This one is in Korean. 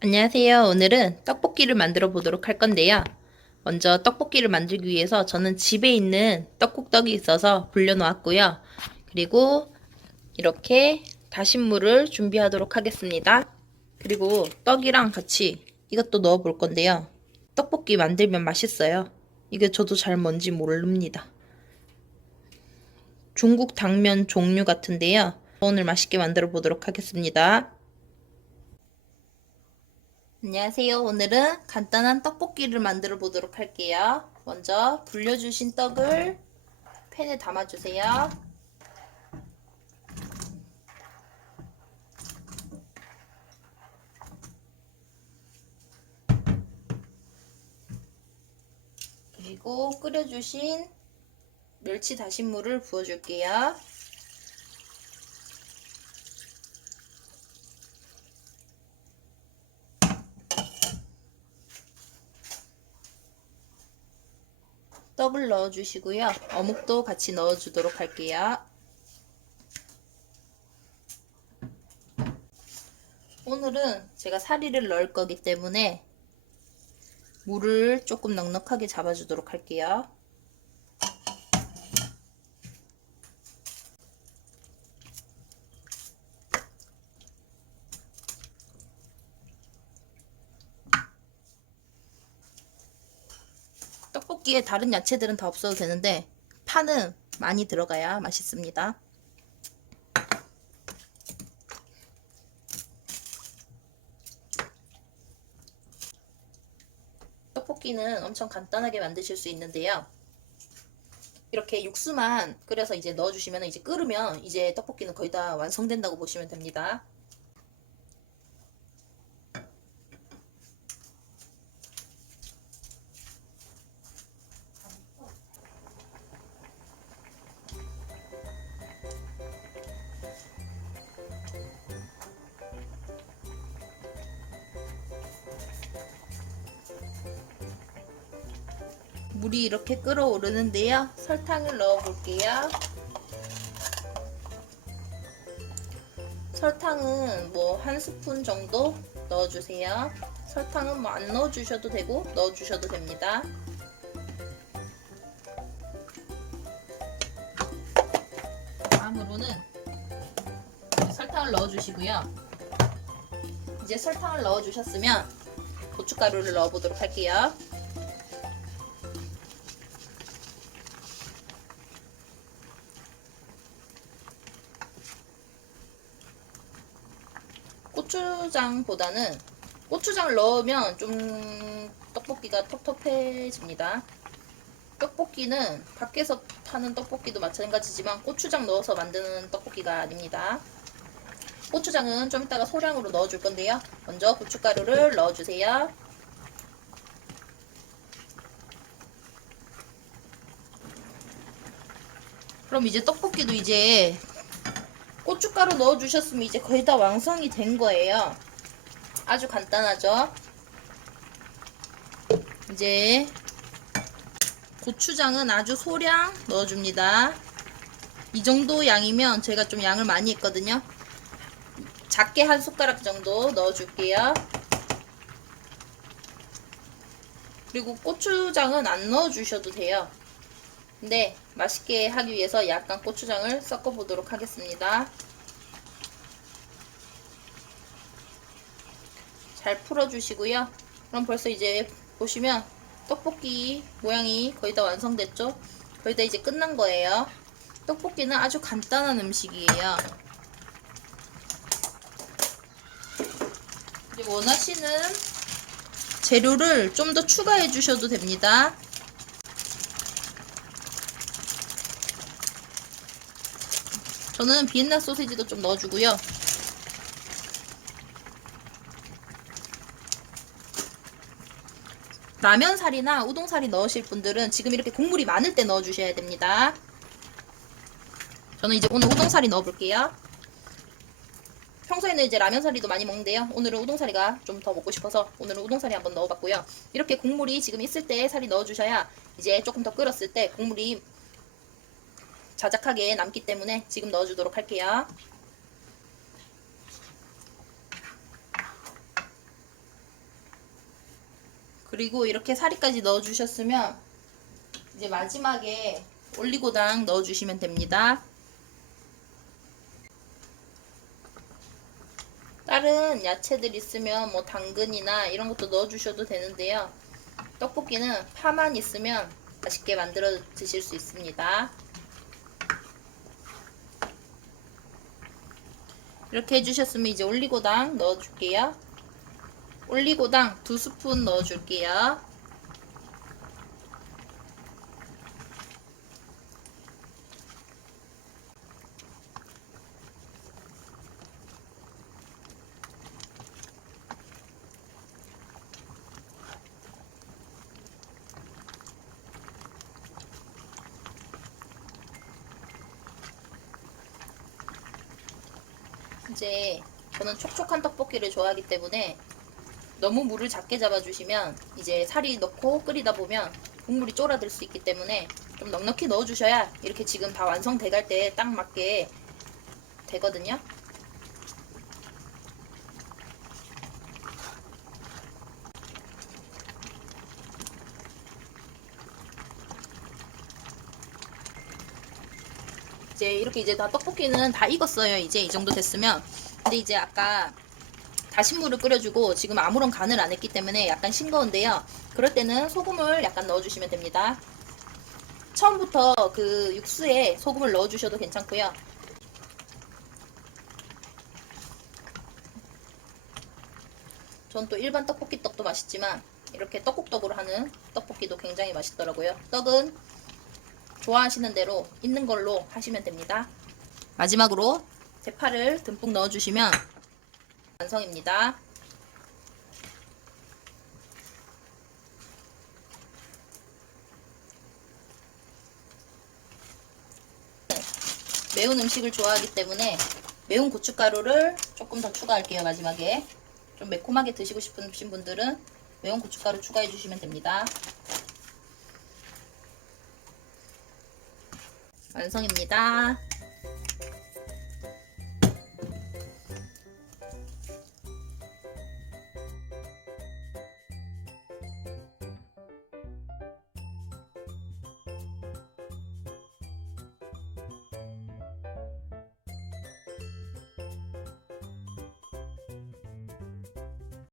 안녕하세요. 오늘은 떡볶이를 만들어 보도록 할 건데요. 먼저 떡볶이를 만들기 위해서 저는 집에 있는 떡국떡이 있어서 불려 놓았고요. 그리고 이렇게 다신 물을 준비하도록 하겠습니다. 그리고 떡이랑 같이 이것도 넣어 볼 건데요. 떡볶이 만들면 맛있어요. 이게 저도 잘 뭔지 모릅니다. 중국 당면 종류 같은데요. 오늘 맛있게 만들어 보도록 하겠습니다. 안녕하세요. 오늘은 간단한 떡볶이를 만들어 보도록 할게요. 먼저 불려주신 떡을 팬에 담아주세요. 그리고 끓여주신 멸치 다신물을 부어줄게요. 떡을 넣어주시고요. 어묵도 같이 넣어주도록 할게요. 오늘은 제가 사리를 넣을 거기 때문에 물을 조금 넉넉하게 잡아주도록 할게요. 떡볶이에 다른 야채들은 다 없어도 되는데 파는 많이 들어가야 맛있습니다. 떡볶이는 엄청 간단하게 만드실 수 있는데요. 이렇게 육수만 끓여서 이제 넣어주시면 이제 끓으면 이제 떡볶이는 거의 다 완성된다고 보시면 됩니다. 물이 이렇게 끓어오르는데요. 설탕을 넣어 볼게요. 설탕은 뭐 한 스푼 정도 넣어주세요. 설탕은 뭐 안 넣어주셔도 되고 넣어주셔도 됩니다. 다음으로는 설탕을 넣어주시고요. 이제 설탕을 넣어주셨으면 고춧가루를 넣어보도록 할게요. 고추장보다는 고추장을 넣으면 좀 떡볶이가 텁텁해집니다. 떡볶이는 밖에서 파는 떡볶이도 마찬가지지만 고추장 넣어서 만드는 떡볶이가 아닙니다. 고추장은 좀 이따가 소량으로 넣어줄 건데요. 먼저 고춧가루를 넣어주세요. 그럼 이제 떡볶이도 이제 고춧가루 넣어주셨으면 이제 거의 다 완성이 된 거예요. 아주 간단하죠? 이제 고추장은 아주 소량 넣어줍니다. 이 정도 양이면 제가 좀 양을 많이 했거든요. 작게 한 숟가락 정도 넣어줄게요. 그리고 고추장은 안 넣어주셔도 돼요. 근데 맛있게 하기 위해서 약간 고추장을 섞어 보도록 하겠습니다. 잘 풀어주시고요. 그럼 벌써 이제 보시면 떡볶이 모양이 거의 다 완성됐죠? 거의 다 이제 끝난 거예요. 떡볶이는 아주 간단한 음식이에요. 이제 원하시는 재료를 좀 더 추가해 주셔도 됩니다. 저는 비엔나 소시지도 좀 넣어주고요. 라면살이나 우동살이 넣으실 분들은 지금 이렇게 국물이 많을 때 넣어주셔야 됩니다. 저는 이제 오늘 우동살이 넣어볼게요. 평소에는 이제 라면사리도 많이 먹는데요. 오늘은 우동사리가 좀 더 먹고 싶어서 오늘은 우동사리 한번 넣어봤고요. 이렇게 국물이 지금 있을 때 사리 넣어주셔야 이제 조금 더 끓었을 때 국물이 자작하게 남기 때문에 지금 넣어주도록 할게요. 그리고 이렇게 사리까지 넣어주셨으면 이제 마지막에 올리고당 넣어주시면 됩니다. 다른 야채들 있으면 뭐 당근이나 이런 것도 넣어주셔도 되는데요. 떡볶이는 파만 있으면 맛있게 만들어 드실 수 있습니다. 이렇게 해주셨으면 이제 올리고당 넣어줄게요. 올리고당 2스푼 넣어줄게요. 이제 저는 촉촉한 떡볶이를 좋아하기 때문에 너무 물을 작게 잡아주시면 이제 살이 넣고 끓이다 보면 국물이 쫄아들 수 있기 때문에 좀 넉넉히 넣어주셔야 이렇게 지금 다 완성돼갈 때 딱 맞게 되거든요. 이제 이렇게 이제 다 떡볶이는 다 익었어요. 이제 이 정도 됐으면. 근데 이제 아까 다신물을 끓여주고 지금 아무런 간을 안 했기 때문에 약간 싱거운데요. 그럴 때는 소금을 약간 넣어주시면 됩니다. 처음부터 그 육수에 소금을 넣어주셔도 괜찮고요. 전 또 일반 떡볶이 떡도 맛있지만 이렇게 떡국떡으로 하는 떡볶이도 굉장히 맛있더라고요. 떡은 좋아하시는 대로 있는 걸로 하시면 됩니다. 마지막으로 대파를 듬뿍 넣어주시면 완성입니다. 매운 음식을 좋아하기 때문에 매운 고춧가루를 조금 더 추가할게요. 마지막에 좀 매콤하게 드시고 싶으신 분들은 매운 고춧가루 추가해 주시면 됩니다. 완성입니다.